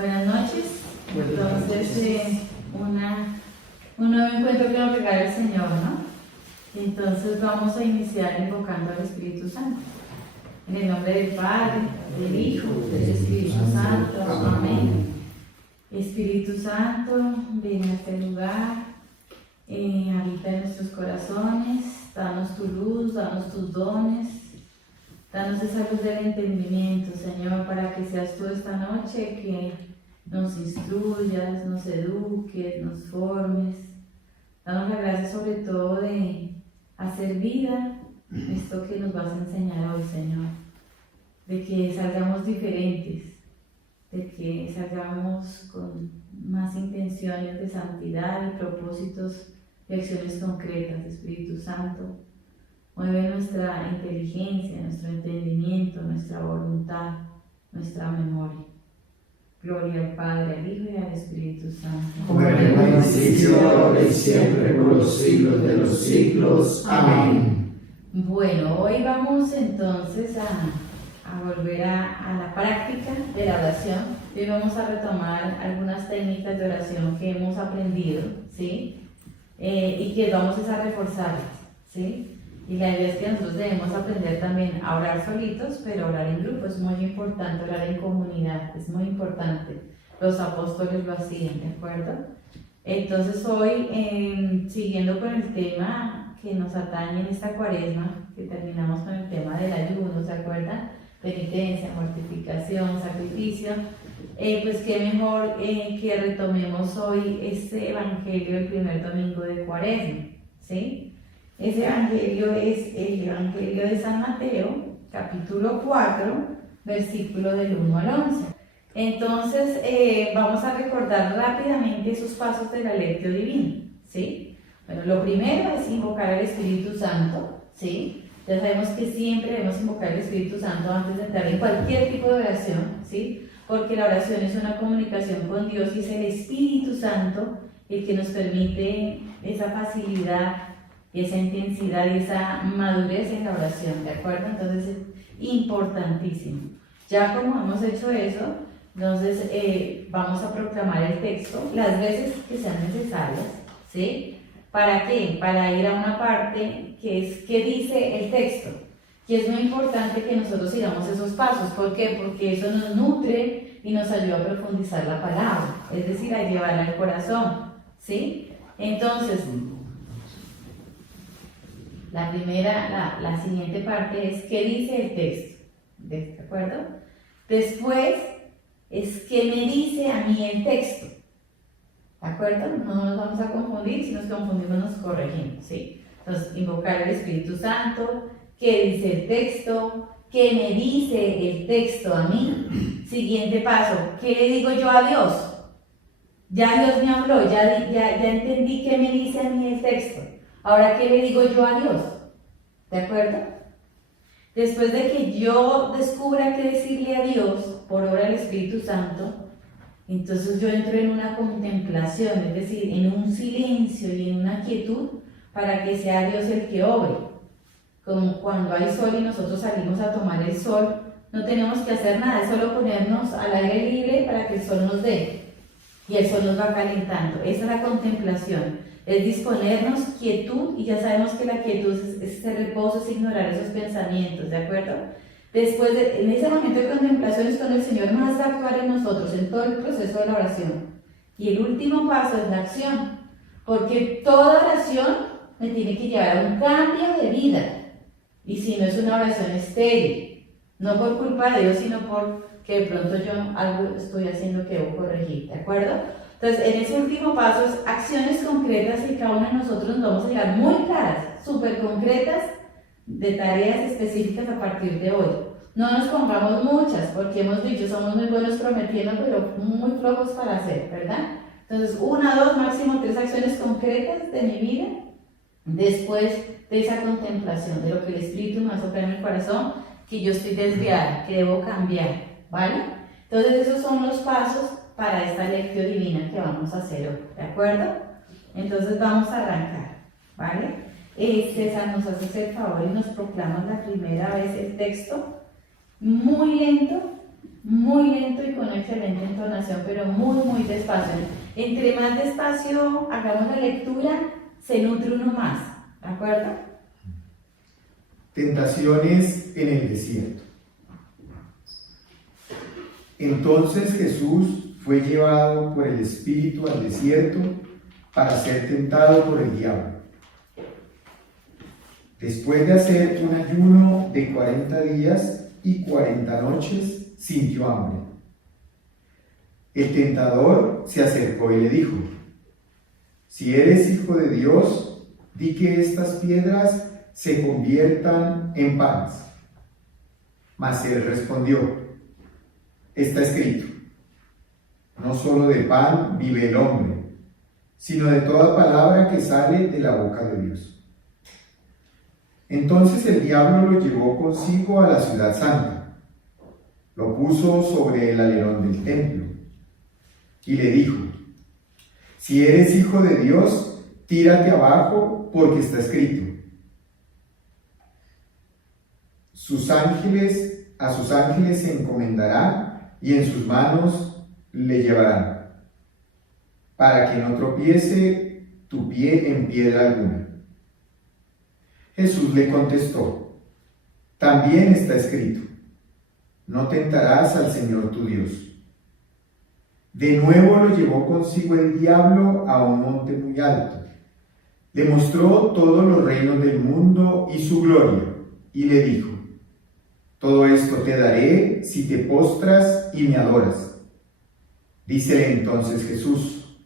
Buenas noches. Entonces, un nuevo encuentro que nos regala el Señor, ¿no? Entonces vamos a iniciar invocando al Espíritu Santo. En el nombre del Padre, del Hijo, del Espíritu Santo. Amén. Espíritu Santo, ven a este lugar, habita en nuestros corazones, danos tu luz, danos tus dones, danos esa luz del entendimiento, Señor, para que seas tú esta noche que nos instruyas, nos eduques, nos formes. Danos la gracia sobre todo de hacer vida esto que nos vas a enseñar hoy, Señor, de que salgamos diferentes, de que salgamos con más intenciones de santidad y propósitos y acciones concretas. Espíritu Santo, mueve nuestra inteligencia, nuestro entendimiento, nuestra voluntad, nuestra memoria. Gloria al Padre, al Hijo y al Espíritu Santo. Como en el principio, ahora y siempre, por los siglos de los siglos. Amén. Bueno, hoy vamos entonces a volver a la práctica de la oración. Hoy vamos a retomar algunas técnicas de oración que hemos aprendido, ¿sí? Y que vamos a reforzarlas, ¿sí? Y la idea es que nosotros debemos aprender también a orar solitos, pero orar en grupo es muy importante, orar en comunidad es muy importante. Los apóstoles lo hacían, ¿de acuerdo? Entonces hoy, siguiendo con el tema que nos atañe en esta cuaresma, que terminamos con el tema del ayuno, ¿se acuerdan? Penitencia, mortificación, sacrificio, pues qué mejor que retomemos hoy este evangelio del primer domingo de cuaresma, ¿sí? Ese evangelio es el evangelio de San Mateo, capítulo 4, versículo del 1 al 11. Entonces, vamos a recordar rápidamente esos pasos de la lectio divina, ¿sí? Bueno, lo primero es invocar al Espíritu Santo, ¿sí? Ya sabemos que siempre debemos invocar al Espíritu Santo antes de entrar en cualquier tipo de oración, ¿sí? Porque la oración es una comunicación con Dios y es el Espíritu Santo el que nos permite esa facilidad, esa intensidad y esa madurez en la oración, ¿de acuerdo? Entonces es importantísimo. Ya como hemos hecho eso, entonces vamos a proclamar el texto las veces que sean necesarias, ¿sí? ¿Para qué? Para ir a una parte que es ¿qué dice el texto? Y es muy importante que nosotros sigamos esos pasos. ¿Por qué? Porque eso nos nutre y nos ayuda a profundizar la palabra, es decir, a llevarla al corazón, ¿sí? Entonces, la siguiente parte es ¿qué dice el texto? ¿De acuerdo? Después es ¿qué me dice a mí el texto? ¿De acuerdo? No nos vamos a confundir, si nos confundimos nos corregimos, ¿sí? Entonces, invocar al Espíritu Santo, ¿qué dice el texto? ¿Qué me dice el texto a mí? Siguiente paso, ¿qué le digo yo a Dios? Ya Dios me habló, ya entendí qué me dice a mí el texto. Ahora, ¿qué le digo yo a Dios? ¿De acuerdo? Después de que yo descubra qué decirle a Dios por obra del Espíritu Santo, entonces yo entro en una contemplación, es decir, en un silencio y en una quietud para que sea Dios el que obre. Como cuando hay sol y nosotros salimos a tomar el sol, no tenemos que hacer nada, es solo ponernos al aire libre para que el sol nos dé. Y el sol nos va calentando. Esa es la contemplación. Es disponernos, quietud, y ya sabemos que la quietud es ese reposo, es ignorar esos pensamientos, ¿de acuerdo? Después, en ese momento de contemplación es cuando el Señor más va a actuar en nosotros, en todo el proceso de la oración. Y el último paso es la acción, porque toda oración me tiene que llevar a un cambio de vida. Y si no es una oración estéril, no por culpa de Dios, sino porque de pronto yo algo estoy haciendo que debo corregir, ¿de acuerdo? Entonces, en ese último paso es acciones concretas que cada uno de nosotros nos vamos a llevar muy claras, súper concretas, de tareas específicas a partir de hoy. No nos pongamos muchas, porque hemos dicho, somos muy buenos prometiendo, pero muy flojos para hacer, ¿verdad? Entonces, 1, 2, máximo 3 acciones concretas de mi vida, después de esa contemplación, de lo que el Espíritu me va a soplar en el corazón, que yo estoy desviada, que debo cambiar, ¿vale? Entonces, esos son los pasos para esta lectio divina que vamos a hacer hoy, ¿de acuerdo? Entonces vamos a arrancar, ¿vale? César nos hace el favor y nos proclama la primera vez el texto muy lento muy lento y con una excelente entonación, pero muy, muy despacio. Entre más despacio hagamos la lectura, se nutre uno más, ¿de acuerdo? Tentaciones en el desierto. Entonces Jesús fue llevado por el Espíritu al desierto para ser tentado por el diablo. Después de hacer un ayuno de 40 días y 40 noches, sintió hambre. El tentador se acercó y le dijo: si eres hijo de Dios, di que estas piedras se conviertan en panes. Mas él respondió: está escrito, no solo de pan vive el hombre, sino de toda palabra que sale de la boca de Dios. Entonces el diablo lo llevó consigo a la ciudad santa, lo puso sobre el alerón del templo y le dijo: si eres hijo de Dios, tírate abajo, porque está escrito, a sus ángeles se encomendará y en sus manos le llevarán, para que no tropiece tu pie en piedra alguna. Jesús le contestó: también está escrito, no tentarás al Señor tu Dios. De nuevo lo llevó consigo el diablo a un monte muy alto. Le mostró todos los reinos del mundo y su gloria, y le dijo: todo esto te daré si te postras y me adoras. Dícele entonces Jesús: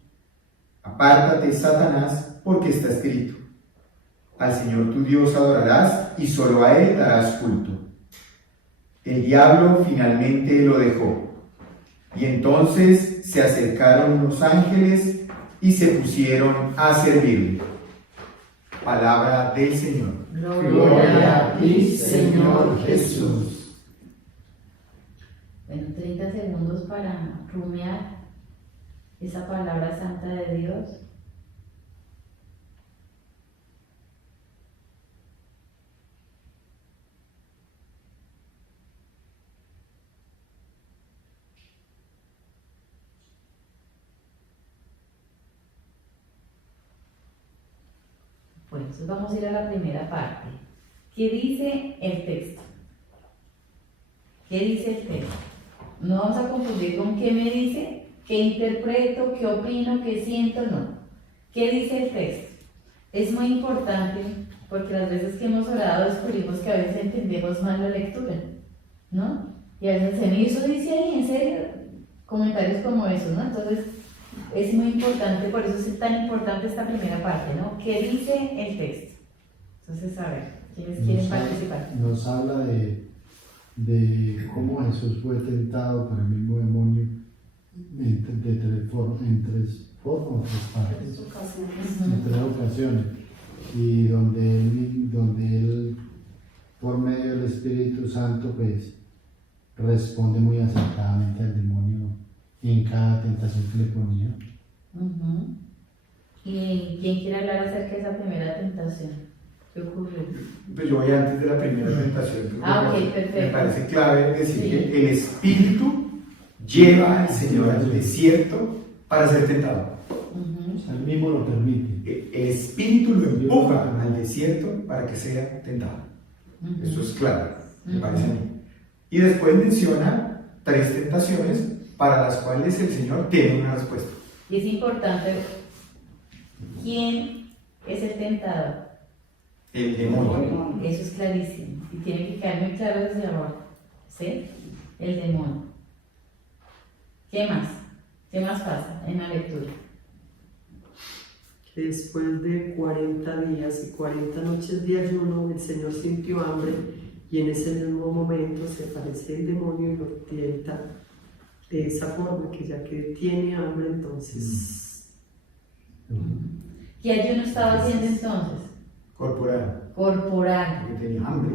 apártate, Satanás, porque está escrito, al Señor tu Dios adorarás y solo a Él darás culto. El diablo finalmente lo dejó, y entonces se acercaron unos ángeles y se pusieron a servirle. Palabra del Señor. Gloria a ti, Señor Jesús. Bueno, 30 segundos para rumiar esa palabra santa de Dios. Bueno, entonces vamos a ir a la primera parte. ¿Qué dice el texto? ¿Qué dice el texto? No vamos a confundir con qué me dice, qué interpreto, qué opino, qué siento, no. ¿Qué dice el texto? Es muy importante porque las veces que hemos orado descubrimos que a veces entendemos mal la lectura, ¿no? Y a veces dicen, ¿y eso dice ahí? ¿En serio? Comentarios como esos, ¿no? Entonces, es muy importante, por eso es tan importante esta primera parte, ¿no? ¿Qué dice el texto? Entonces, a ver, ¿quiénes quieren participar? Nos habla de cómo Jesús fue tentado por el mismo demonio en tres formas, tres partes, en tres ocasiones, y donde él, por medio del Espíritu Santo, pues, responde muy acertadamente al demonio en cada tentación que le ponía. ¿Y quién quiere hablar acerca de esa primera tentación? ¿Qué ocurrió? Pues yo voy antes de la primera tentación. Ok, perfecto. Me parece clave decir Sí. que el Espíritu lleva al Señor al desierto para ser tentado. O sea, él mismo lo permite. El Espíritu lo empuja al desierto para que sea tentado. Eso es claro, me parece a mí. Y después menciona tres tentaciones para las cuales el Señor tiene una respuesta. Y es importante, ¿quién es el tentador? El demonio. Eso es clarísimo. Y tiene que quedar muy claro desde ahora. ¿Sí? El demonio. ¿Qué más? ¿Qué más pasa en la lectura? Después de 40 días y 40 noches de ayuno, el Señor sintió hambre y en ese mismo momento se aparece el demonio y lo tienta de esa forma, que ya que tiene hambre, entonces... ¿Qué ayuno estaba haciendo entonces? Corporal. Corporal. Porque tenía hambre.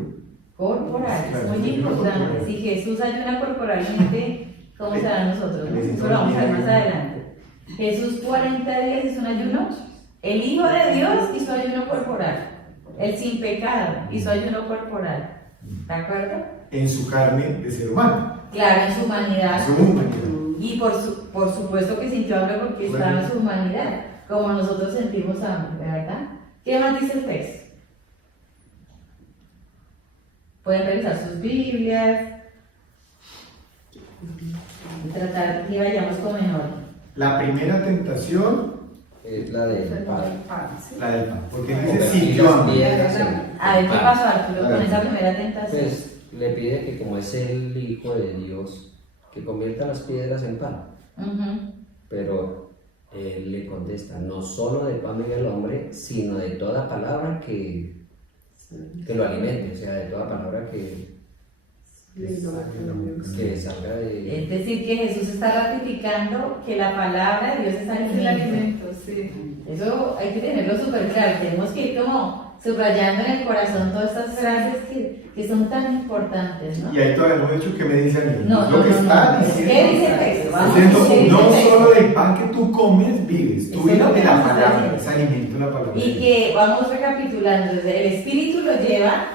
Corporal, Claro, es muy ayuno importante. corporal. Si Jesús ayuna corporalmente, ¿cómo será nosotros? ¿No? Eso lo vamos a ver más adelante. Jesús 40 días hizo un ayuno. El Hijo de Dios hizo ayuno corporal. El sin pecado hizo ayuno corporal. ¿De acuerdo? En su carne de ser humano. Claro, en su humanidad. Su humanidad. Y por supuesto que sintió hambre porque estaba en su humanidad, como nosotros sentimos hambre, ¿verdad? ¿Qué más dice el texto? Pueden revisar sus Biblias y tratar que vayamos con mejor. La primera tentación, Es la del pan. la del pan. Porque dice Convertir sintió las hambre. piedras en A ver, ¿qué pan. pasó, Arturo, con esa primera tentación? Pues le pide que como es el Hijo de Dios, que convierta las piedras en pan. Ujú. Pero él le contesta, no solo de pan vive el hombre, sino de toda palabra que lo alimente, o sea, de toda palabra que salga de... Es decir, que Jesús está ratificando que la palabra de Dios es alimento. Sí. Eso hay que tenerlo súper claro. Tenemos que ir como subrayando en el corazón todas estas frases que son tan importantes, ¿no? Y ahí todavía no he dicho qué me dice a mí. No, Lo que está no. diciendo. ¿Qué dice el texto? Vamos, Diciendo, ¿qué dice no el texto? solo del pan que tú comes vives, tú Eso es vives lo de que la nos está palabra, diciendo. es alimento la palabra. Y que vamos recapitulando, desde el espíritu lo lleva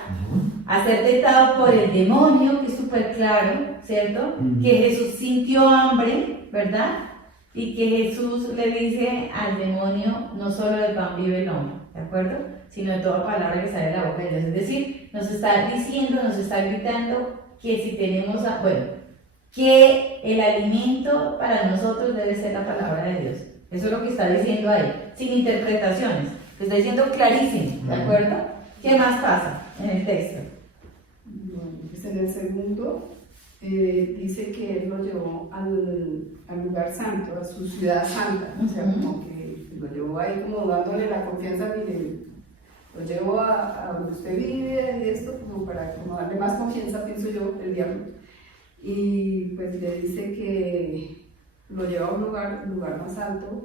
a ser tentado por el demonio, que es súper claro, ¿cierto? Que Jesús sintió hambre, ¿verdad? Y que Jesús le dice al demonio, no solo del pan vive el hombre, ¿de acuerdo? Sino de toda palabra que sale de la boca de Dios. Es decir, nos está diciendo, nos está gritando que si tenemos, que el alimento para nosotros debe ser la palabra de Dios. Eso es lo que está diciendo ahí, sin interpretaciones. Lo está diciendo clarísimo, ¿de acuerdo? ¿Qué más pasa en el texto? Bueno, pues en el segundo dice que él lo llevó al lugar santo, a su ciudad santa, o sea, como que lo llevó ahí como dándole la confianza, mire, lo llevo a donde usted vive y esto, como para como darle más confianza, pienso yo, el diablo. Y pues le dice que lo lleva a un lugar más alto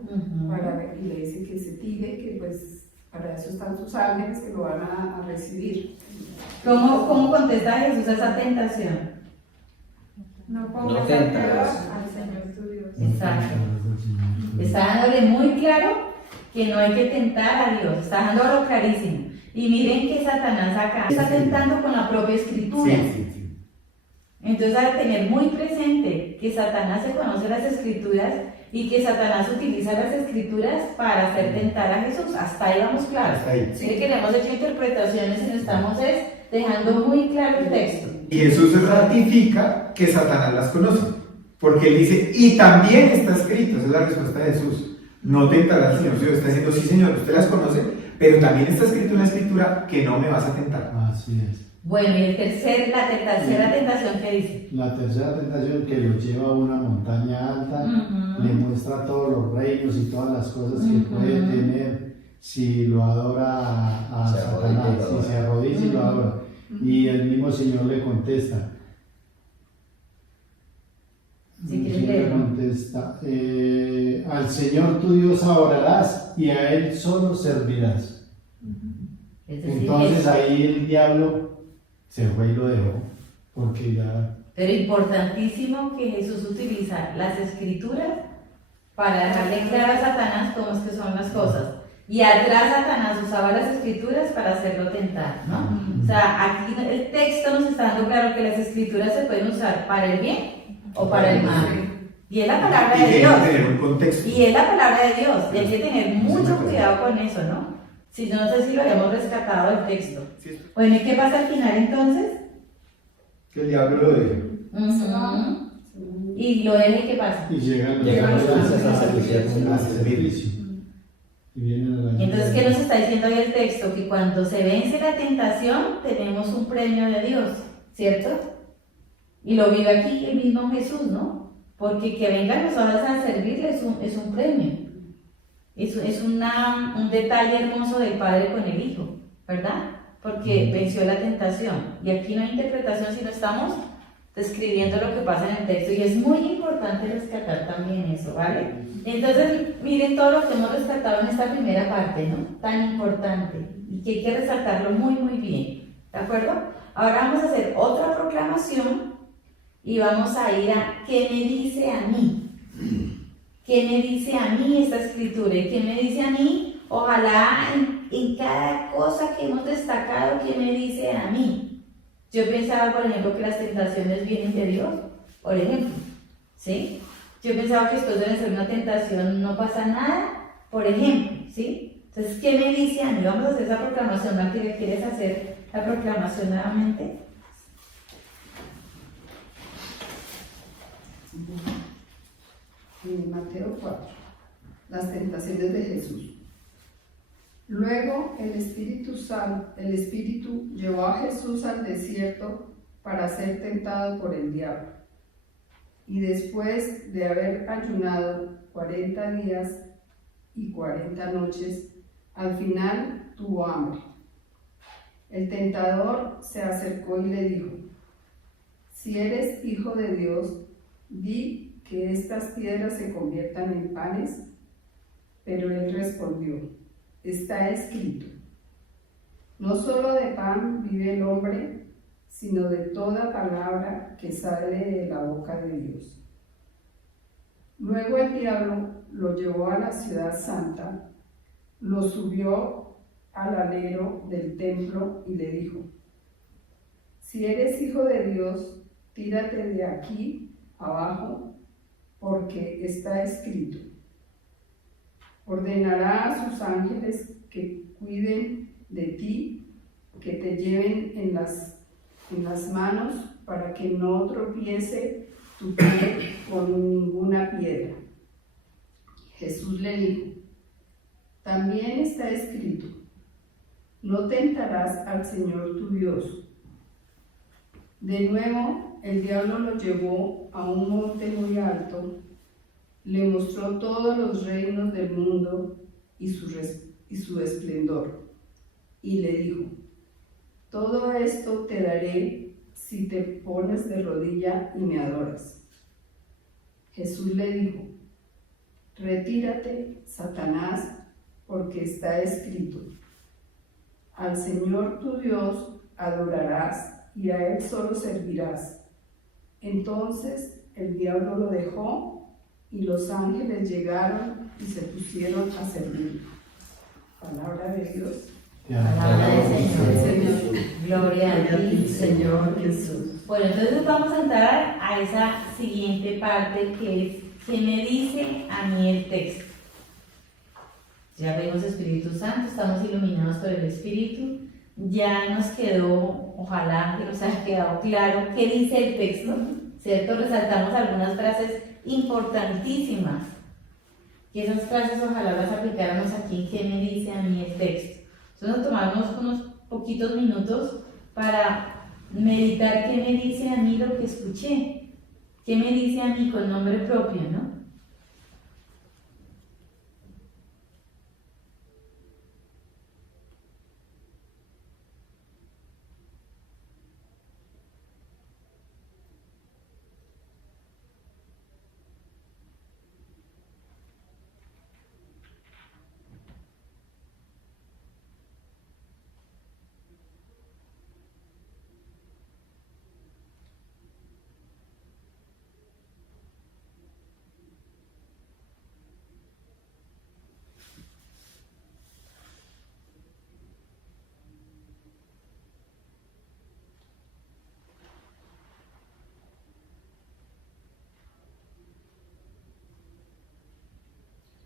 y le dice que se tire, que pues para eso están sus ángeles que lo van a recibir. ¿Cómo contesta Jesús a esa tentación? No pongas a prueba al Señor tu Dios. Exacto. Está dándole muy claro que no hay que tentar a Dios, está dándolo clarísimo. Y miren que Satanás acá está tentando con la propia escritura. Sí. Entonces hay que tener muy presente que Satanás se conoce las escrituras y que Satanás utiliza las escrituras para hacer tentar a Jesús. Hasta ahí vamos claros. Hasta ahí. Sí, que le hemos hecho interpretaciones y nos estamos dejando muy claro el texto. Y Jesús ratifica que Satanás las conoce. Porque él dice, y también está escrito, esa es la respuesta de Jesús. No tentarás al Señor, Señor está diciendo, sí Señor, usted las conoce, pero también está escrito en la escritura que no me vas a tentar. Así es. Bueno, y la tercera tentación que dice. La tercera tentación que lo lleva a una montaña alta, le muestra todos los reinos y todas las cosas que puede tener si lo adora a Se Satanás, arrodilla y lo si se arrodilla y lo adora. Y el mismo Señor le contesta. Si El quieres Señor le leerlo. contesta, al Señor tu Dios adorarás y a Él solo servirás. Es decir, Entonces ahí el diablo se fue y lo dejó, porque ya... pero importantísimo que Jesús utiliza las escrituras para dejarle claro a Satanás cómo es que son las cosas. Y atrás Satanás usaba las escrituras para hacerlo tentar, ¿no? O sea, aquí el texto nos está dando claro que las escrituras se pueden usar para el bien o para el mal. Y es la palabra Y de tiene Dios. que tener un contexto. Y es la palabra de Dios. Y hay que tener mucho cuidado con eso, ¿no? Si no sé si lo habíamos rescatado del texto. Sí. Bueno, ¿y qué pasa al final entonces? Que el diablo lo deje. Y lo deja, ¿y qué pasa? Y llegan Llegan los los ángeles ángeles a servicio. a servicio. Y vienen a la Entonces, ¿qué nos está diciendo hoy el texto? Que cuando se vence la tentación, tenemos un premio de Dios, ¿cierto? Y lo vive aquí el mismo Jesús, ¿no? Porque que vengan los hombres a servirle es un premio. Es un detalle hermoso del Padre con el Hijo, ¿verdad? Porque venció la tentación. Y aquí no hay interpretación, sino estamos describiendo lo que pasa en el texto. Y es muy importante rescatar también eso, ¿vale? Entonces, miren todo lo que hemos rescatado en esta primera parte, ¿no? Tan importante. Y que hay que resaltarlo muy, muy bien. ¿De acuerdo? Ahora vamos a hacer otra proclamación y vamos a ir a ¿qué me dice a mí? ¿Qué me dice a mí esta escritura? ¿Y qué me dice a mí? Ojalá en cada cosa que hemos destacado, ¿qué me dice a mí? Yo pensaba, por ejemplo, que las tentaciones vienen de Dios, por ejemplo, ¿sí? Yo pensaba que después de vencer una tentación no pasa nada, por ejemplo, ¿sí? Entonces, ¿qué me dice a mí? Vamos a hacer esa proclamación, Martínez, ¿quieres hacer la proclamación nuevamente? Mateo 4, las tentaciones de Jesús. Luego el Espíritu llevó a Jesús al desierto para ser tentado por el diablo. Y después de haber ayunado 40 días y 40 noches, al final tuvo hambre. El tentador se acercó y le dijo: si eres hijo de Dios, di que estas piedras se conviertan en panes. Pero él respondió: está escrito, no solo de pan vive el hombre, sino de toda palabra que sale de la boca de Dios. Luego el diablo lo llevó a la ciudad santa, lo subió al alero del templo y le dijo: si eres hijo de Dios, tírate de aquí abajo, porque está escrito, ordenará a sus ángeles que cuiden de ti, que te lleven en las manos para que no tropiece tu pie con ninguna piedra. Jesús le dijo: también está escrito, no tentarás al Señor tu Dios. De nuevo, el diablo lo llevó a un monte muy alto, le mostró todos los reinos del mundo y su esplendor, y le dijo: todo esto te daré si te pones de rodilla y me adoras. Jesús le dijo: retírate, Satanás, porque está escrito, al Señor tu Dios adorarás y a Él solo servirás. Entonces el diablo lo dejó y los ángeles llegaron y se pusieron a servir. Palabra de Dios. Palabra del Señor. Gloria a ti, Señor Jesús. Bueno, entonces vamos a entrar a esa siguiente parte que es: ¿qué me dice a mí el texto? Ya vemos Espíritu Santo, estamos iluminados por el Espíritu, ya nos quedó, ojalá que nos haya quedado claro qué dice el texto, ¿cierto? Resaltamos algunas frases importantísimas, que esas frases ojalá las aplicáramos aquí, ¿qué me dice a mí el texto? Entonces nos tomamos unos poquitos minutos para meditar qué me dice a mí lo que escuché, qué me dice a mí con nombre propio, ¿no?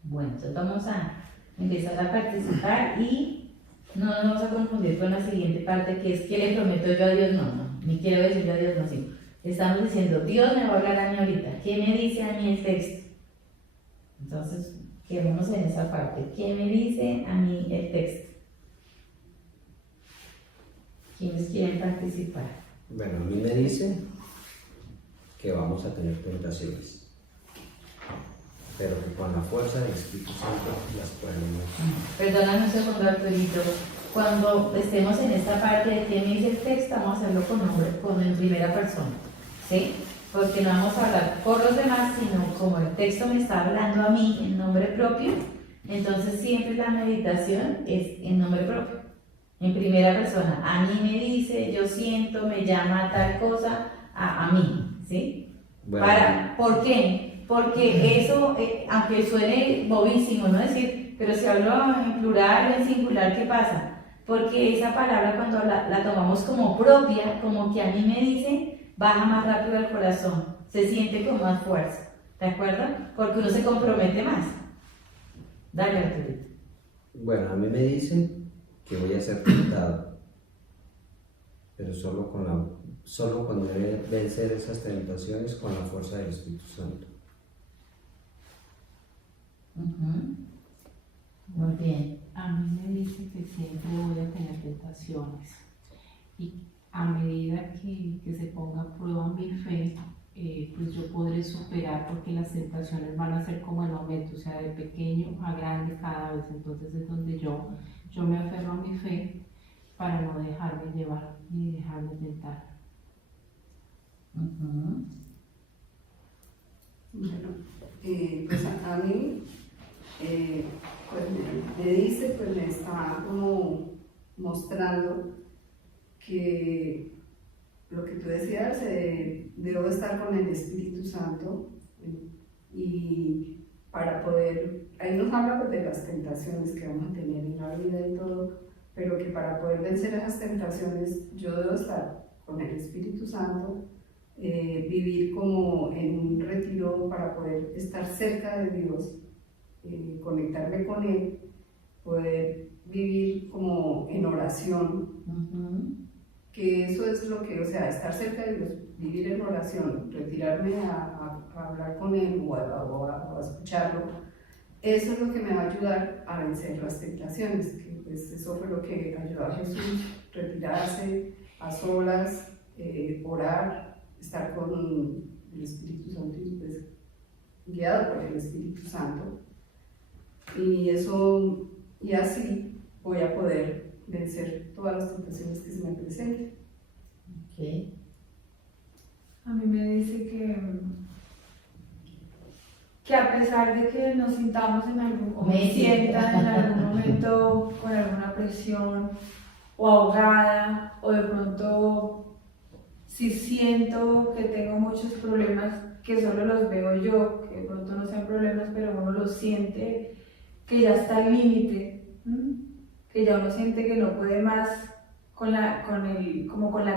Bueno, entonces vamos a empezar a participar y no nos vamos a confundir con la siguiente parte, que es: ¿qué le prometo yo a Dios? No, ni quiero decirle a Dios, no, sí. Estamos diciendo: Dios me va a hablar a mí ahorita, ¿qué me dice a mí el texto? Entonces, quedémonos en esa parte, ¿qué me dice a mí el texto? ¿Quiénes quieren participar? Bueno, a mí me dice que vamos a tener tentaciones, pero que con la fuerza del Espíritu Santo las podemos. Perdóname un segundo, Arturito. Cuando estemos en esta parte de qué me dice el texto, vamos a hacerlo en primera persona, ¿sí? Porque no vamos a hablar por los demás, sino como el texto me está hablando a mí en nombre propio, entonces siempre la meditación es en nombre propio, en primera persona. A mí me dice, yo siento, me llama a tal cosa, a mí, ¿sí? Bueno. ¿Por qué? Porque eso, aunque suene bobísimo, ¿no? Decir, pero si hablo en plural o en singular, ¿qué pasa? Porque esa palabra, cuando la tomamos como propia, como que a mí me dice, baja más rápido al corazón, se siente con más fuerza, ¿de acuerdo? Porque uno se compromete más. Dale, Arturito. Bueno, a mí me dicen que voy a ser tentado, pero solo cuando voy a vencer esas tentaciones con la fuerza del Espíritu Santo. Ujú. Muy bien. A mí me dice que siempre voy a tener tentaciones y a medida que se ponga a prueba mi fe, pues yo podré superar porque las tentaciones van a ser como en aumento, o sea, de pequeño a grande cada vez. Entonces es donde yo me aferro a mi fe para no dejarme llevar ni dejarme tentar. Ujú. Bueno, pues a mí, pues me dice, pues me está como mostrando que lo que tú decías, debo estar con el Espíritu Santo y para poder, ahí nos habla pues, de las tentaciones que vamos a tener en la vida y todo, pero que para poder vencer esas tentaciones yo debo estar con el Espíritu Santo, vivir como en un retiro para poder estar cerca de Dios, conectarme con Él, poder vivir como en oración. Ujú. Que eso es lo que, o sea, estar cerca de Dios, vivir en oración, retirarme a hablar con Él o a escucharlo, eso es lo que me va a ayudar a vencer las tentaciones, que pues eso fue lo que ayudó a Jesús, retirarse a solas, orar, estar con el Espíritu Santo y pues guiado por el Espíritu Santo. Y eso, y así voy a poder vencer todas las tentaciones que se me presenten. Ok. A mí me dice que a pesar de que nos sintamos en algún, o me sienta en algún momento con alguna presión o ahogada, o de pronto si siento que tengo muchos problemas que solo los veo yo, que de pronto no sean problemas, pero uno los siente, que ya está al límite, que ya uno siente que no puede más con la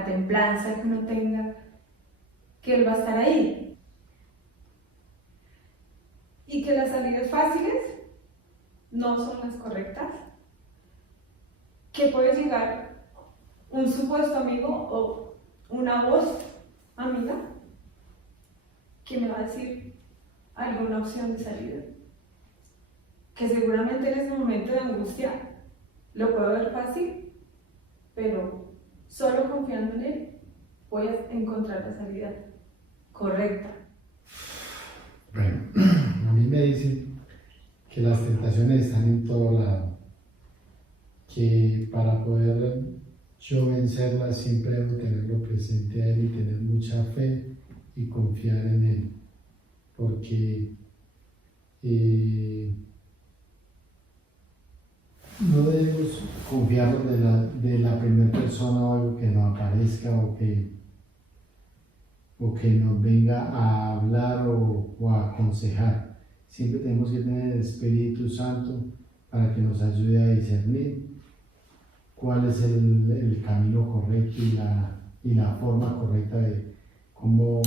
templanza que uno tenga, que Él va a estar ahí. Y que las salidas fáciles no son las correctas, que puede llegar un supuesto amigo o una voz amiga que me va a decir alguna opción de salida, que seguramente en ese momento de angustia lo puedo ver fácil, pero solo confiando en Él voy a encontrar la salida correcta. Bueno, a mí me dicen que las tentaciones están en todo lado, que para poder yo vencerlas siempre debo tenerlo presente a Él y tener mucha fe y confiar en Él, porque no debemos confiar de la primera persona o algo que nos aparezca o que nos venga a hablar o a aconsejar. Siempre tenemos que tener el Espíritu Santo para que nos ayude a discernir cuál es el camino correcto y la forma correcta de cómo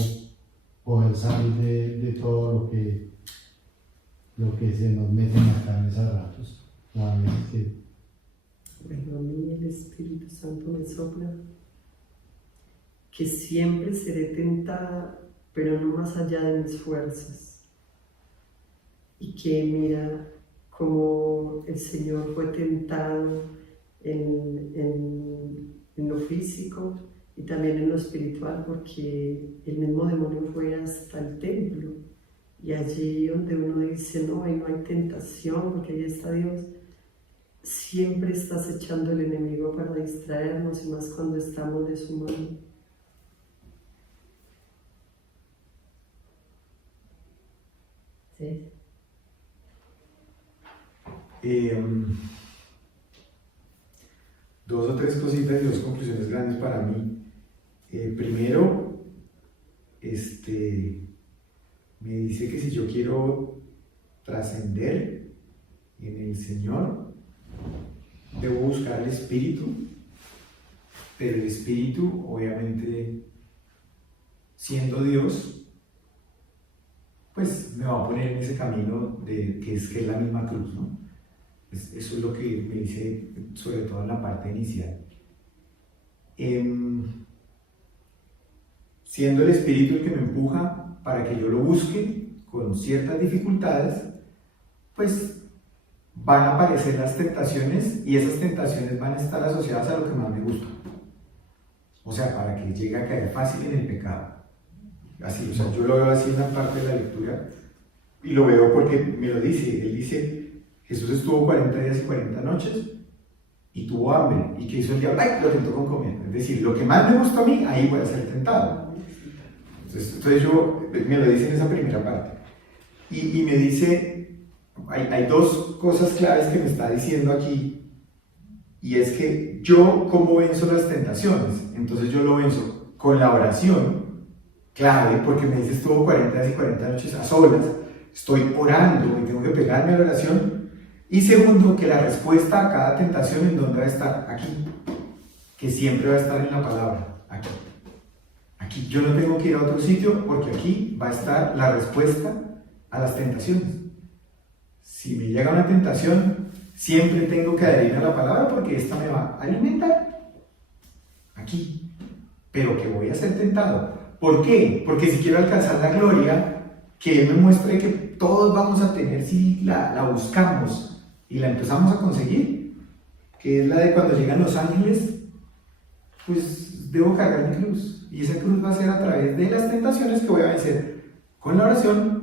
poder salir de todo lo que se nos mete en la cabeza a ratos. A veces que Bueno, a mí el Espíritu Santo me sopla que siempre seré tentada, pero no más allá de mis fuerzas. Y que mira como el Señor fue tentado en lo físico y también en lo espiritual, porque el mismo demonio fue hasta el templo. Y allí donde uno dice, no, ahí no hay tentación, porque ahí está Dios, siempre estás echando el enemigo para distraernos, y más cuando estamos de su mano. Sí. Dos o tres cositas y dos conclusiones grandes para mí. Primero, me dice que si yo quiero trascender en el Señor, debo buscar el Espíritu, pero el Espíritu, obviamente, siendo Dios, pues me va a poner en ese camino de que es la misma cruz, ¿no? Eso es lo que me dice, sobre todo en la parte inicial. Siendo el Espíritu el que me empuja para que yo lo busque con ciertas dificultades, pues van a aparecer las tentaciones y esas tentaciones van a estar asociadas a lo que más me gusta. O sea, para que llegue a caer fácil en el pecado. Así, o sea, yo lo veo así en la parte de la lectura y lo veo porque me lo dice. Él dice, Jesús estuvo 40 días y 40 noches y tuvo hambre. ¿Y qué hizo el diablo? ¡Ay! Lo tentó con comida. Es decir, lo que más me gusta a mí, ahí voy a ser tentado. Entonces me lo dice en esa primera parte. Y me dice, hay dos cosas claves que me está diciendo aquí, y es que yo, ¿cómo venzo las tentaciones? Entonces yo lo venzo con la oración, clave, porque me dice estuvo 40 días y 40 noches a solas, estoy orando y tengo que pegarme a la oración. Y segundo, que la respuesta a cada tentación, ¿en dónde va a estar? Aquí, que siempre va a estar en la palabra, aquí. Aquí yo no tengo que ir a otro sitio porque aquí va a estar la respuesta a las tentaciones. Si me llega una tentación, siempre tengo que adherir a la palabra porque esta me va a alimentar. Aquí. Pero que voy a ser tentado. ¿Por qué? Porque si quiero alcanzar la gloria, que Él me muestre que todos vamos a tener si la buscamos y la empezamos a conseguir, que es la de cuando llegan los ángeles, pues debo cargar mi cruz. Y esa cruz va a ser a través de las tentaciones que voy a vencer con la oración.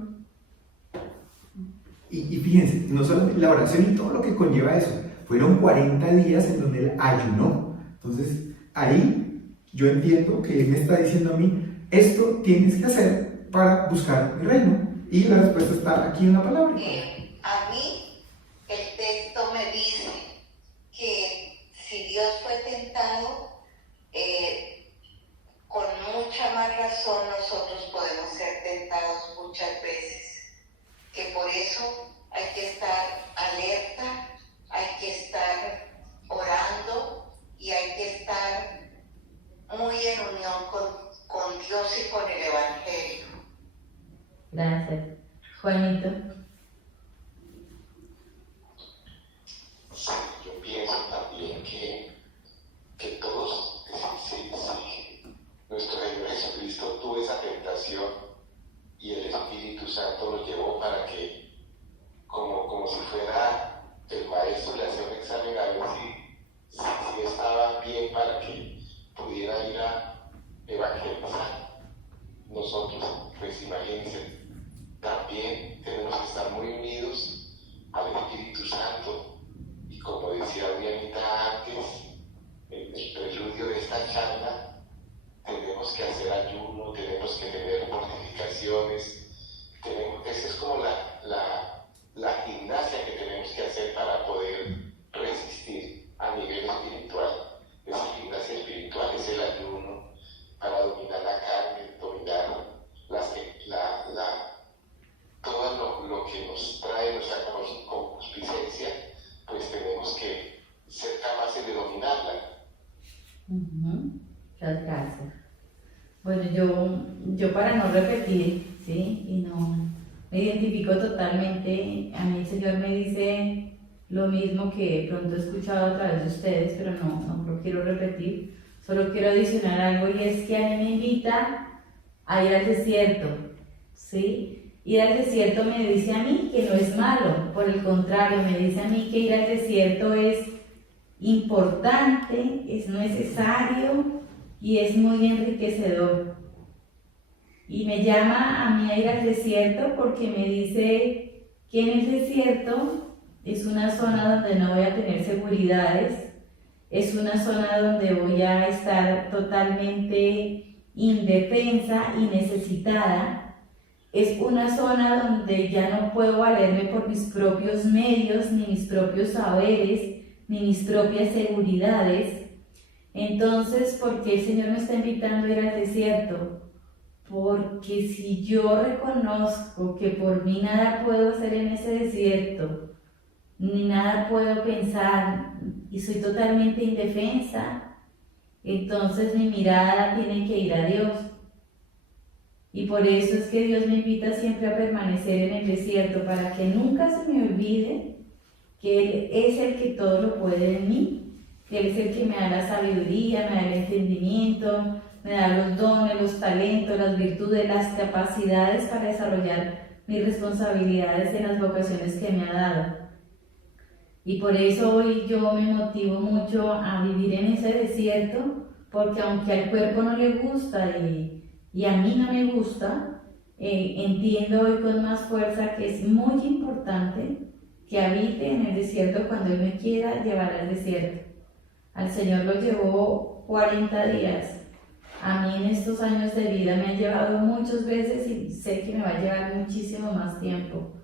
Y fíjense, no solo la oración y todo lo que conlleva eso, fueron 40 días en donde Él ayunó. Entonces, ahí yo entiendo que Él me está diciendo a mí, esto tienes que hacer para buscar mi reino. Y la respuesta está aquí en la palabra. A mí, el texto me dice que si Dios fue tentado, con mucha más razón nosotros podemos ser tentados muchas veces, que por eso hay que estar alerta, hay que estar orando y hay que estar muy en unión con Dios y con el Evangelio. Gracias. Juanito. Sí, yo pienso también que todos, sí, nuestro Señor Jesucristo tuvo esa tentación y el Espíritu Santo lo llevó para que, como si fuera el maestro, le hacía un examen a ver si estaba bien para que pudiera ir a evangelizar. Nosotros, pues imagínense, también tenemos que estar muy unidos al Espíritu Santo. Y como decía Dianita antes, en el preludio de esta charla, tenemos que hacer ayuno, tenemos que tener mortificaciones, esa es como la gimnasia que tenemos que hacer para poder resistir a nivel espiritual. Esa gimnasia espiritual es el ayuno para dominar la carne, dominar todo lo que nos trae nuestra concupiscencia, pues tenemos que ser capaces de dominarla. Muchas gracias. Bueno, yo para no repetir, ¿sí? Y no me identifico totalmente, a mí el Señor me dice lo mismo que de pronto he escuchado a través de ustedes, pero no lo quiero repetir, solo quiero adicionar algo y es que a mí me invita a ir al desierto, ¿sí? Ir al desierto me dice a mí que no es malo, por el contrario, me dice a mí que ir al desierto es importante, es necesario y es muy enriquecedor. Y me llama a mí a ir al desierto porque me dice que en el desierto es una zona donde no voy a tener seguridades, es una zona donde voy a estar totalmente indefensa y necesitada. Es una zona donde ya no puedo valerme por mis propios medios, ni mis propios saberes, ni mis propias seguridades. Entonces, ¿por qué el Señor me está invitando a ir al desierto? Porque si yo reconozco que por mí nada puedo hacer en ese desierto, ni nada puedo pensar, y soy totalmente indefensa, entonces mi mirada tiene que ir a Dios. Y por eso es que Dios me invita siempre a permanecer en el desierto, para que nunca se me olvide que Él es el que todo lo puede en mí, que Él es el que me da la sabiduría, me da el entendimiento, me da los dones, los talentos, las virtudes, las capacidades para desarrollar mis responsabilidades en las vocaciones que me ha dado. Y por eso hoy yo me motivo mucho a vivir en ese desierto, porque aunque al cuerpo no le gusta y a mí no me gusta, entiendo hoy con más fuerza que es muy importante que habite en el desierto cuando Él me quiera llevar al desierto. Al Señor lo llevó 40 días. A mí en estos años de vida me ha llevado muchas veces y sé que me va a llevar muchísimo más tiempo.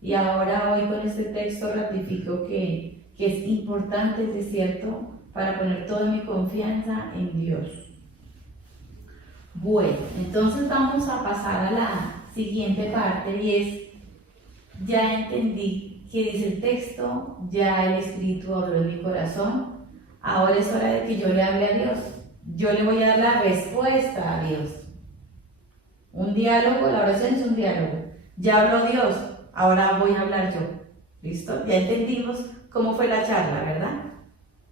Y ahora hoy con este texto ratifico que es importante el desierto para poner toda mi confianza en Dios. Bueno, entonces vamos a pasar a la siguiente parte y es, ya entendí qué dice el texto, ya el Espíritu habló en mi corazón, ahora es hora de que yo le hable a Dios. Yo le voy a dar la respuesta a Dios. Un diálogo, la oración es un diálogo. Ya habló Dios, ahora voy a hablar yo. ¿Listo? Ya entendimos cómo fue la charla, ¿verdad?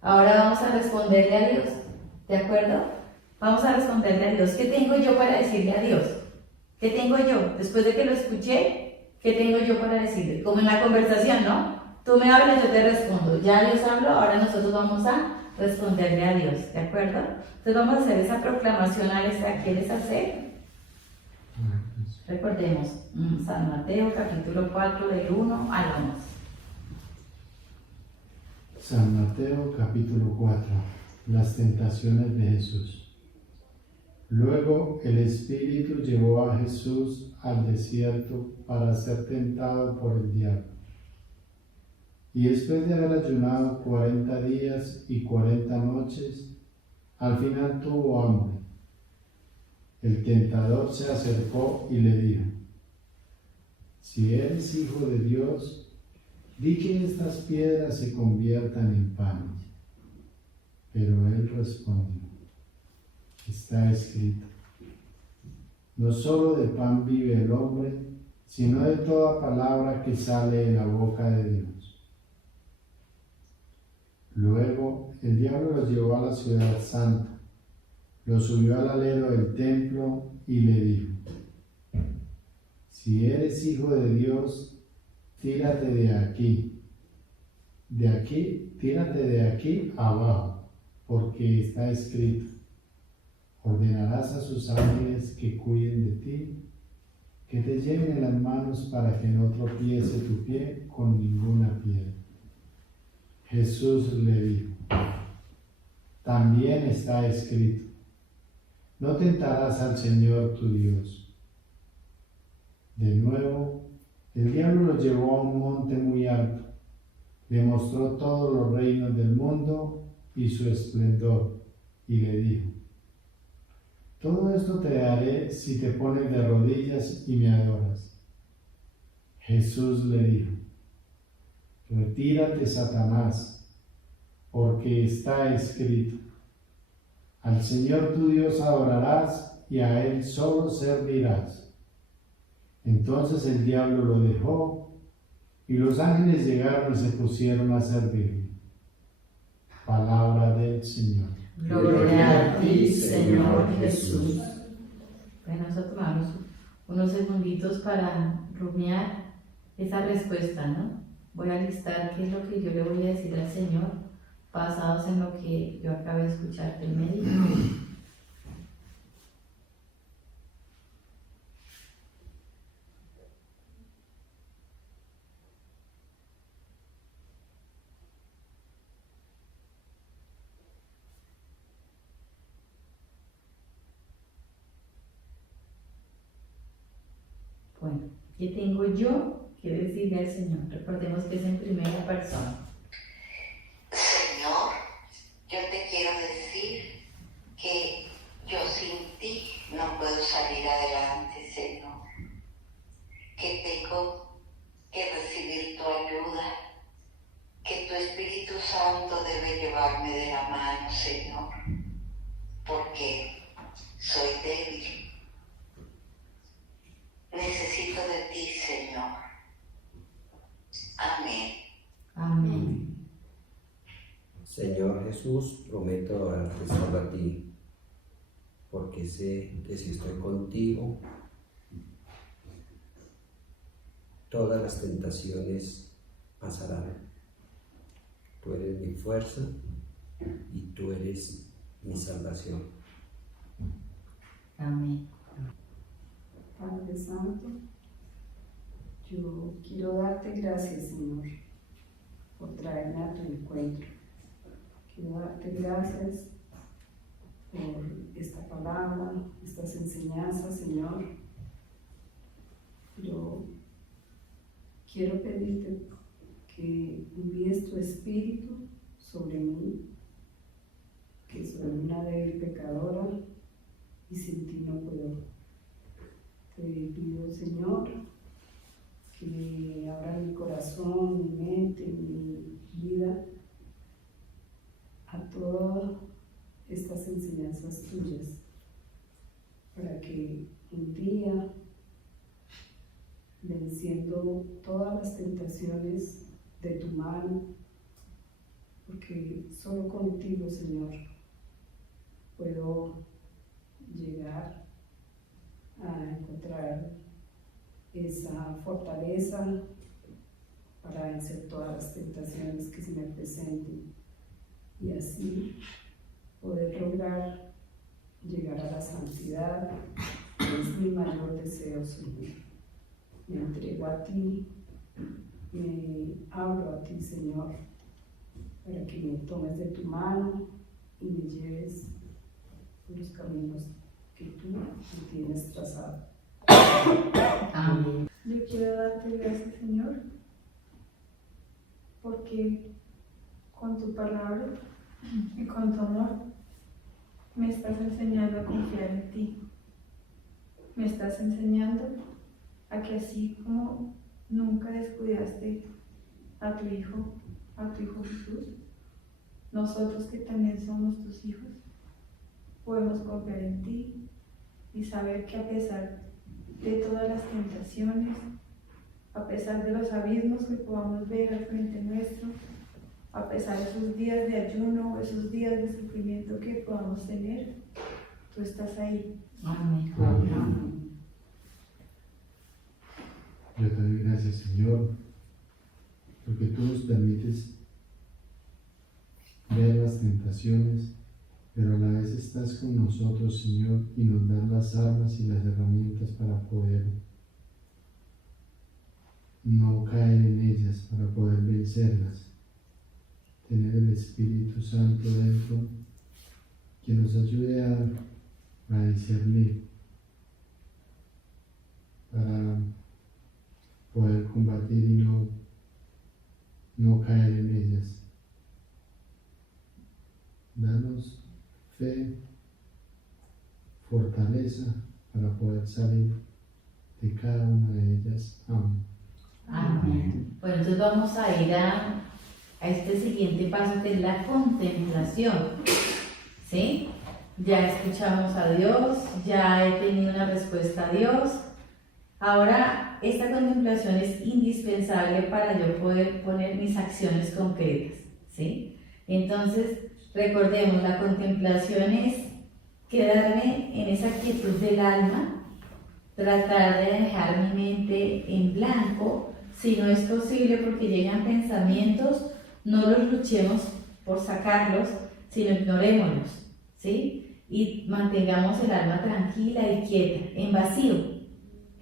Ahora vamos a responderle a Dios. ¿De acuerdo? Vamos a responderle a Dios. ¿Qué tengo yo para decirle a Dios? ¿Qué tengo yo? Después de que lo escuché, ¿qué tengo yo para decirle? Como en la conversación, ¿no? Tú me hablas, yo te respondo. Ya Dios habló, ahora nosotros vamos a responderle a Dios, ¿de acuerdo? Entonces vamos a hacer esa proclamación a esta. ¿Quieres hacer? Recordemos, San Mateo capítulo 4 del 1 al 11. San Mateo capítulo 4. Las tentaciones de Jesús. Luego el Espíritu llevó a Jesús al desierto para ser tentado por el diablo. Y después de haber ayunado 40 días y 40 noches, al final tuvo hambre. El tentador se acercó y le dijo: si eres hijo de Dios, di que estas piedras se conviertan en panes. Pero él respondió: está escrito, no solo de pan vive el hombre, sino de toda palabra que sale de la boca de Dios. Luego el diablo los llevó a la ciudad santa, lo subió al alero del templo y le dijo: si eres hijo de Dios, tírate de aquí, tírate de aquí abajo, porque está escrito, ordenarás a sus ángeles que cuiden de ti, que te lleven en las manos para que no tropiece tu pie con ninguna piedra. Jesús le dijo: también está escrito, no tentarás al Señor tu Dios. De nuevo, el diablo lo llevó a un monte muy alto, le mostró todos los reinos del mundo y su esplendor, y le dijo: todo esto te daré si te pones de rodillas y me adoras. Jesús le dijo: retírate, Satanás, porque está escrito, al Señor tu Dios adorarás y a Él solo servirás. Entonces el diablo lo dejó y los ángeles llegaron y se pusieron a servirle. Palabra del Señor. Gloria a ti, Señor Jesús. Bueno, nosotros tomamos unos segunditos para rumiar esa respuesta, ¿no? Voy a listar qué es lo que yo le voy a decir al Señor, basados en lo que yo acabo de escuchar del médico. Bueno, ¿qué tengo yo que decirle al Señor? Recordemos que es en primera persona. Señor, yo te quiero decir que yo sin ti no puedo salir adelante, Señor. Que tengo que recibir tu ayuda, que tu Espíritu Santo debe llevarme de la mano, Señor, porque soy débil. Amén. Señor Jesús, prometo darte solo a ti, porque sé que si estoy contigo, todas las tentaciones pasarán. Tú eres mi fuerza y tú eres mi salvación. Amén. Padre Santo, yo quiero darte gracias, Señor, por traerme a tu encuentro. Quiero darte gracias por esta palabra, estas enseñanzas, Señor. Yo quiero pedirte que envíes tu Espíritu sobre mí, que soy una débil pecadora y sin ti no puedo. Te pido, Señor, que abra mi corazón, mi mente, mi vida a todas estas enseñanzas tuyas, para que un día, venciendo todas las tentaciones de tu mano, porque solo contigo, Señor, puedo llegar a encontrar esa fortaleza para vencer todas las tentaciones que se me presenten y así poder lograr llegar a la santidad, que es mi mayor deseo, Señor. Me entrego a ti, me abro a ti, Señor, para que me tomes de tu mano y me lleves por los caminos que tú me tienes trazado. Amén. Yo quiero darte gracias, Señor, porque con tu palabra y con tu amor me estás enseñando a confiar en ti. Me estás enseñando a que así como nunca descuidaste a tu Hijo Jesús, nosotros que también somos tus hijos, podemos confiar en ti y saber que a pesar de todas las tentaciones, a pesar de los abismos que podamos ver al frente nuestro, a pesar de esos días de ayuno o esos días de sufrimiento que podamos tener, tú estás ahí. Amén. Amén. Yo te doy gracias, Señor, porque tú nos permites ver las tentaciones, pero a la vez estás con nosotros, Señor, y nos das las armas y las herramientas para poder no caer en ellas, para poder vencerlas. Tener el Espíritu Santo dentro que nos ayude a discernir, para poder combatir y no caer en ellas. Danos fe, fortaleza para poder salir de cada una de ellas. Amén. Amén. Bueno, entonces vamos a ir a este siguiente paso, que es la contemplación. ¿Sí? Ya escuchamos a Dios, ya he tenido una respuesta a Dios. Ahora, esta contemplación es indispensable para yo poder poner mis acciones concretas. ¿Sí? Entonces, recordemos, la contemplación es quedarme en esa quietud del alma, tratar de dejar mi mente en blanco. Si no es posible porque llegan pensamientos, no los luchemos por sacarlos, sino ignorémoslos, ¿sí? Y mantengamos el alma tranquila y quieta, en vacío.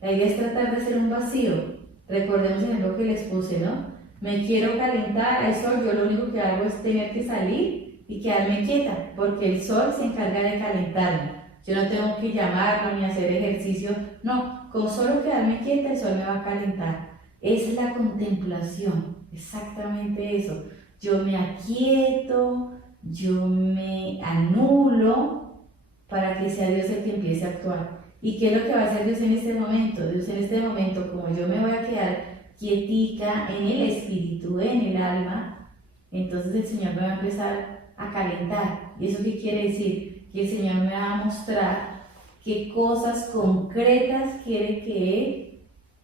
La idea es tratar de hacer un vacío. Recordemos el ejemplo que les puse, ¿no? Me quiero calentar, hay sol, yo lo único que hago es tener que salir y quedarme quieta, porque el sol se encarga de calentarme. Yo no tengo que llamarlo ni hacer ejercicio, no, con solo quedarme quieta el sol me va a calentar. Esa es la contemplación, exactamente eso. Yo me aquieto, yo me anulo para que sea Dios el que empiece a actuar. ¿Y qué es lo que va a hacer Dios en este momento? Dios en este momento, como yo me voy a quedar quietica en el espíritu, en el alma, entonces el Señor me va a empezar a calentar. ¿Y eso qué quiere decir? Que el Señor me va a mostrar qué cosas concretas quiere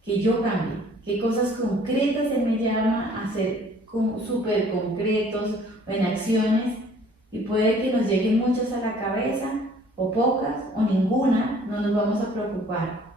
que yo cambie, qué cosas concretas Él me llama a hacer súper concretos o en acciones, y puede que nos lleguen muchas a la cabeza, o pocas, o ninguna, no nos vamos a preocupar.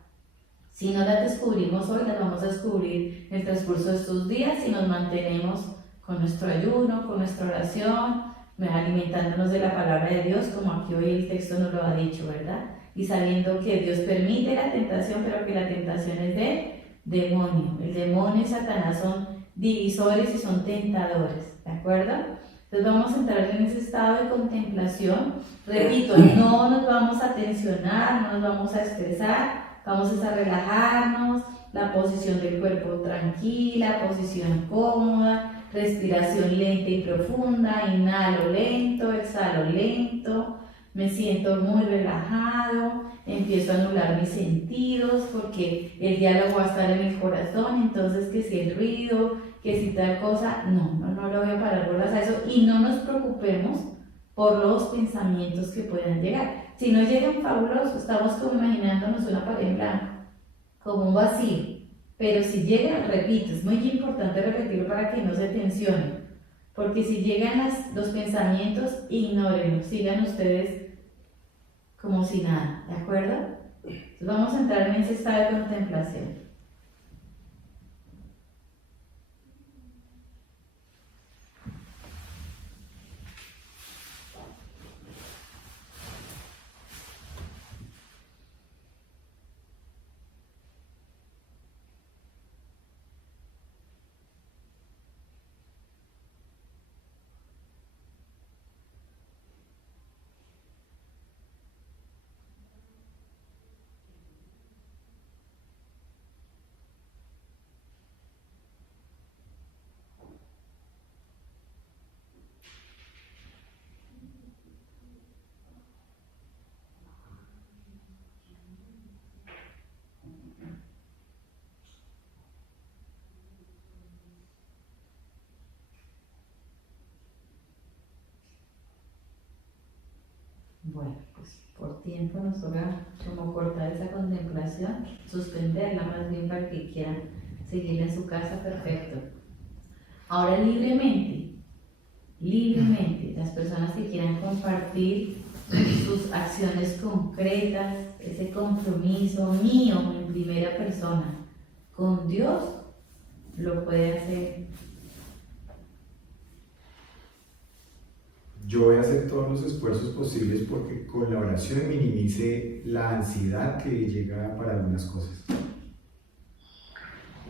Si no las descubrimos hoy, las vamos a descubrir en el transcurso de estos días si nos mantenemos con nuestro ayuno, con nuestra oración, alimentándonos de la palabra de Dios, como aquí hoy el texto nos lo ha dicho, ¿verdad? Y sabiendo que Dios permite la tentación, pero que la tentación es del demonio. El demonio y Satanás son divisores y son tentadores, ¿de acuerdo? Entonces vamos a entrar en ese estado de contemplación. Repito, no nos vamos a tensionar, no nos vamos a estresar, vamos a relajarnos, la posición del cuerpo tranquila, posición cómoda, respiración lenta y profunda, inhalo lento, exhalo lento, me siento muy relajado, empiezo a anular mis sentidos porque el diálogo va a estar en el corazón, entonces que si el ruido, que si tal cosa, no le voy a parar bolas a eso, y no nos preocupemos por los pensamientos que puedan llegar. Si no llegan fabulosos, estamos como imaginándonos una pared en blanco, como un vacío. Pero si llegan, repito, es muy importante repetirlo para que no se tensionen, porque si llegan los pensamientos, ignórenlos, sigan ustedes como si nada, ¿de acuerdo? Entonces vamos a entrar en ese estado de contemplación. Bueno, pues por tiempo nos toca como cortar esa contemplación, suspenderla más bien para que quieran seguir en su casa, perfecto. Ahora libremente, las personas que quieran compartir sus acciones concretas, ese compromiso mío en primera persona con Dios, lo puede hacer. Yo voy a hacer todos los esfuerzos posibles porque con la oración minimice la ansiedad que llega para algunas cosas.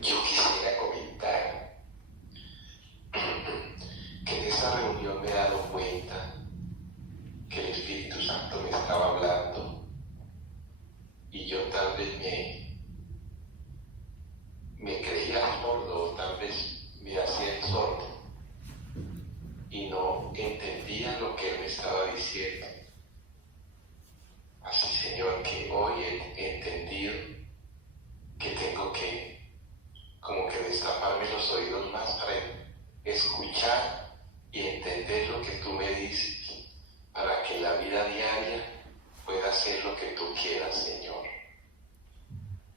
Yo quisiera comentar que en esa reunión me he dado cuenta que el Espíritu Santo me estaba hablando y yo tal vez me creía sordo, tal vez me hacía el sordo y no entendía lo que Él me estaba diciendo. Así, Señor, que hoy he entendido que tengo que como que destaparme los oídos más para escuchar y entender lo que tú me dices, para que en la vida diaria pueda hacer lo que tú quieras, Señor.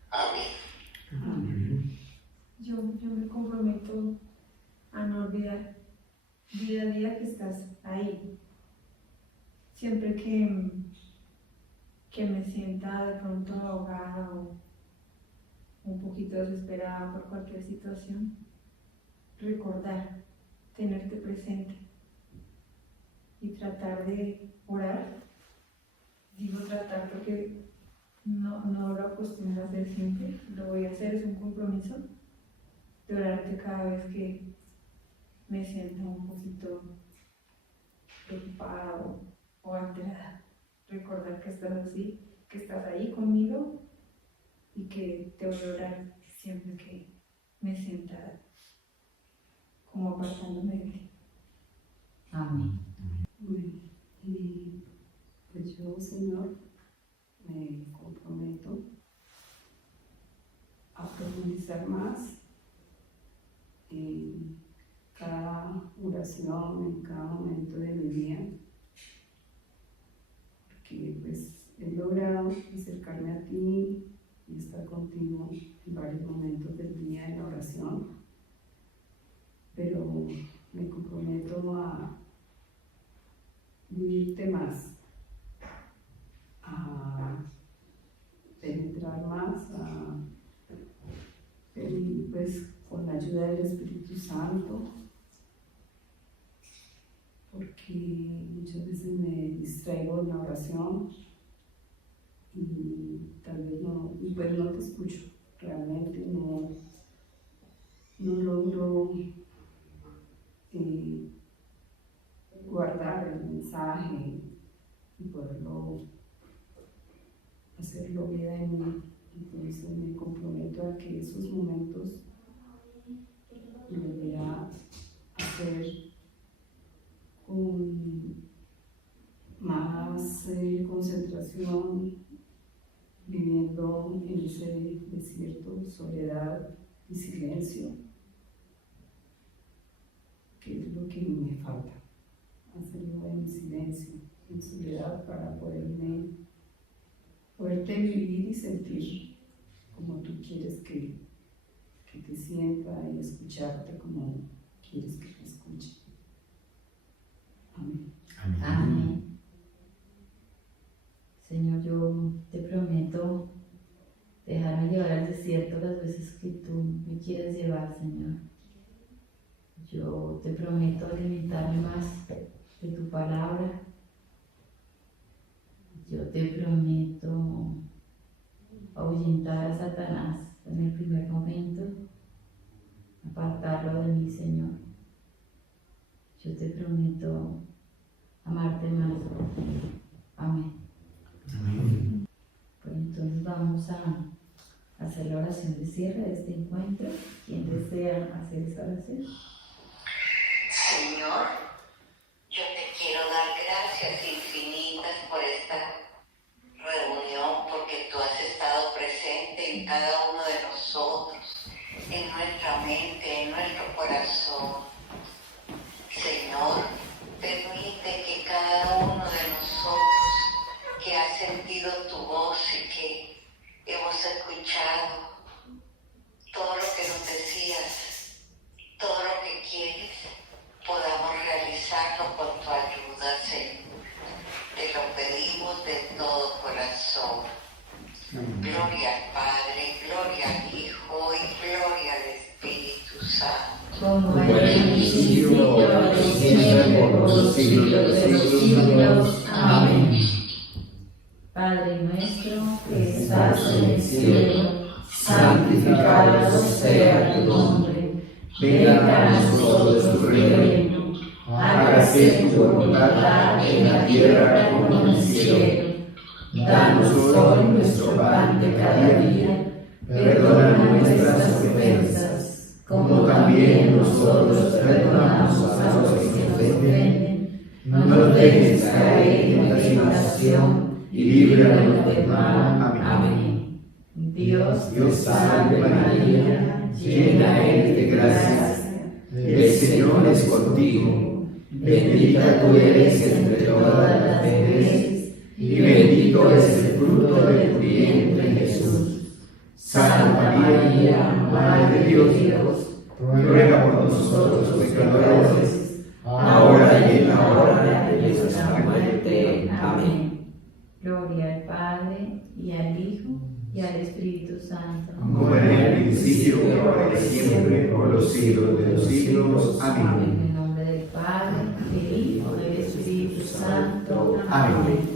Amén. Yo me comprometo a no olvidar día a día que estás ahí. Siempre que me sienta de pronto ahogada o un poquito desesperada por cualquier situación, recordar, tenerte presente y tratar de orar. Digo tratar porque no lo acostumbro a hacer siempre, lo voy a hacer, es un compromiso de orarte cada vez que me siento un poquito preocupada o alterada. Recordar que estás así, que estás ahí conmigo y que te voy a orar siempre que me sienta como apartándome de ti. Amén. Bueno, y pues yo, Señor, me comprometo a profundizar más en cada oración, en cada momento de mi vida, porque pues he logrado acercarme a ti y estar contigo en varios momentos del día en la oración, pero fluirte más, a penetrar más, y pues con la ayuda del Espíritu Santo, porque muchas veces me distraigo en la oración y tal vez no, y pues no te escucho, realmente no logro guardar el mensaje y poderlo hacerlo vida en mí. Entonces me comprometo a que esos momentos los voy a hacer con más concentración, viviendo en ese desierto, soledad y silencio, que es lo que me falta, hacerlo en silencio, en soledad, para poderte vivir y sentir como tú quieres que te sienta y escucharte como quieres que te escuche. Amén. Amén. Señor, yo te prometo dejarme llevar al desierto las veces que tú me quieres llevar, Señor. Yo te prometo alimentarme más de tu palabra. Yo te prometo ahuyentar a Satanás en el primer momento, apartarlo de mí, Señor. Yo te prometo amarte más. Amén. Amén. Pues entonces vamos a hacer la oración de cierre de este encuentro. ¿Quién desea hacer esa oración? Señor, yo te quiero dar gracias infinitas por esta reunión, porque tú has estado presente en cada uno de nosotros, en nuestra mente, en nuestro corazón. Señor, permite que cada uno de nosotros que ha sentido tu voz y que hemos escuchado todo lo que nos decías, todo lo que quieres, podamos realizarlo con tu ayuda, Señor. Te lo pedimos de todo corazón. Gloria al Padre, gloria al Hijo y gloria al Espíritu Santo. Como en el principio, ahora y siempre, por los siglos de los siglos. Amén. Padre nuestro que estás en el cielo, santificado sea tu nombre. Venga a nosotros tu reino. Hágase tu voluntad en la tierra como en el cielo. Danos hoy nuestro pan de cada día. Perdona nuestras ofensas, como también nosotros perdonamos a los que nos ofenden. No nos dejes caer en la tentación y líbranos del mal. Amén. Dios te salve María, llena eres de gracia, el Señor es contigo. Bendita tú eres entre todas las mujeres, y bendito es el fruto de tu vientre, Jesús. Santa María, Madre de Dios, ruega por nosotros pecadores, ahora y en la hora de nuestra muerte. Amén. Gloria al Padre, y al Hijo, y al Espíritu Santo. Como en el principio, ahora y siempre, por los siglos de los siglos. Amén. En el nombre del Padre, del Hijo, y del Espíritu Santo. Amén.